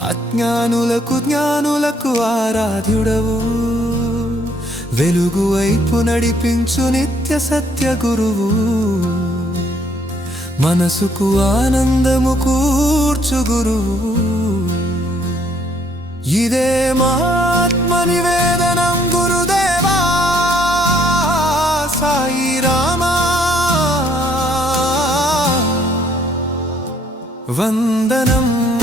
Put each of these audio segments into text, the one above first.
అజ్ఞానులకు జ్ఞానులకు ఆరాధ్యుడవు. వెలుగు వైపు నడిపించు నిత్య సత్య గురువు. మనసుకు ఆనందము కూర్చు గురువు. ఇదే మాత్మ నివేదనం గురుదేవా. సాయి రామా. వందనం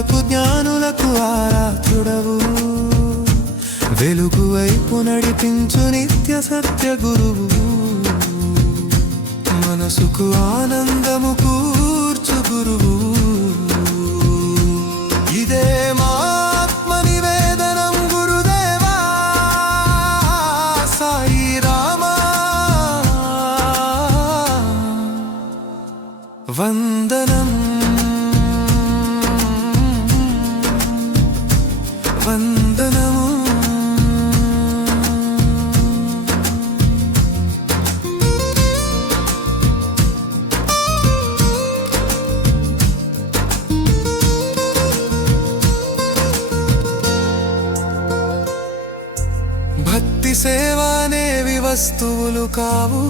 అజ్ఞానులకు జ్ఞానులకు ఆరాధ్యుడవు. వెలుగు వైపు నడిపించు నిత్య సత్య గురువు. మనసుకు ఆనందము కూర్చు గురువు. ఇదే మాత్మ నివేదనం గురుదేవా. సాయి రామా. వందనం వందనము భక్తి సేవానేవి వస్తువులు కావు.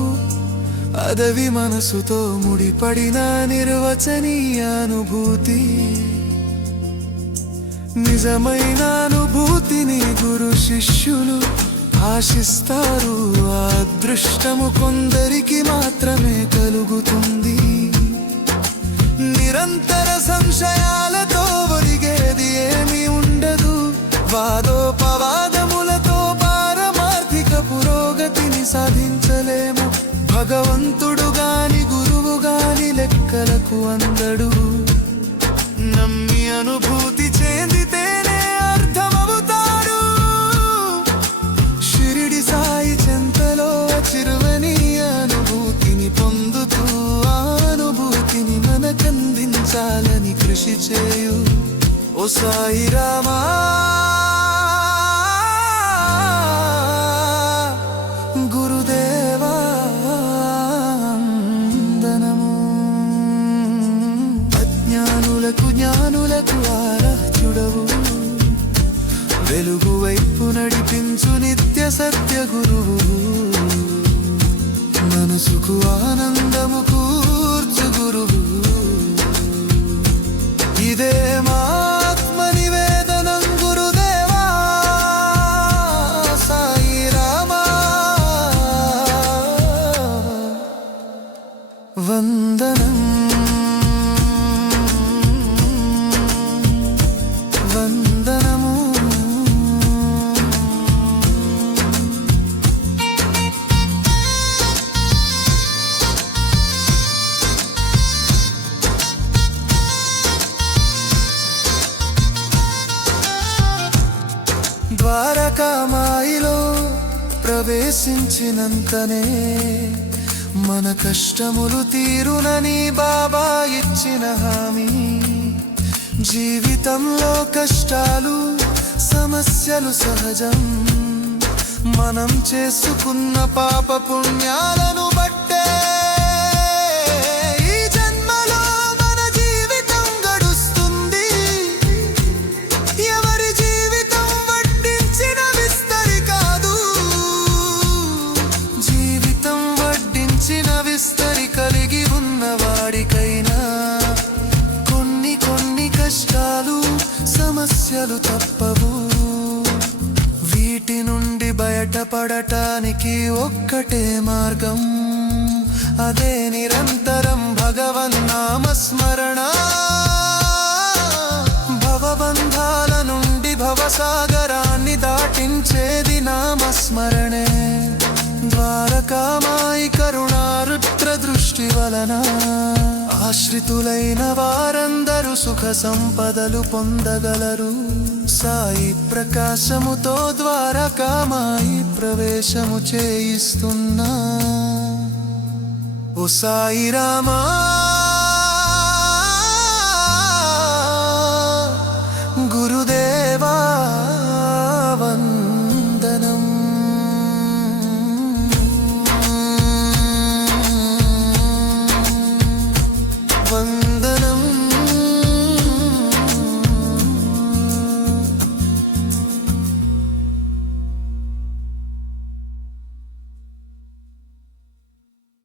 అదవి మనసుతో ముడిపడిన నిర్వచనీయ అనుభూతి నిజమైన అనుభూతిని గురు శిష్యులు ఆశిస్తారు. ఆ అదృష్టము కొందరికి మాత్రమే కలుగుతుంది. నిరంతర సంశయాలతో ఒరిగేది ఏమీ ఉండదు. వాదోపవాదములతో పారమార్థిక పురోగతిని సాధించలేము. భగవంతుడు గాని గురువు గాని లెక్కలకు అందడు. మనకందించాలని కృషి చేయు. ఓ సాయి రామా. గురుదేవా వందనము. అజ్ఞానులకు జ్ఞానులకు ఆరాధ్యుడవు. వెలుగు వైపు నడిపించు నిత్య సత్య గురువు. మనసుకు ఆనందము కూర్చు గురువు. ఇదే మాత్మ నివేదనం గురుదేవా సాయి రామా వందనం ద్వారకామాయిలో ప్రవేశించినంతనే మన కష్టములు తీరునని బాబా ఇచ్చిన హామీ. జీవితంలో కష్టాలు సమస్యలు సహజం. మనం చేసుకున్న పాప పుణ్యాలను బట్టి సమస్యలు తప్పవు. వీటి నుండి బయటపడటానికి ఒక్కటే మార్గం. అదే నిరంతరం భగవన్నామస్మరణ భవబంధాల నుండి భవసాగరాన్ని దాటించేది నామస్మరణే. ద్వారకామాయి కరుణారుద్ర దృష్టి వలన. ఆశ్రితులైన వారందరూ సుఖ సంపదలు పొందగలరు. సాయి ప్రకాశముతో ద్వారకామాయి ప్రవేశము చేయిస్తున్నా. ఓ సాయి రామా!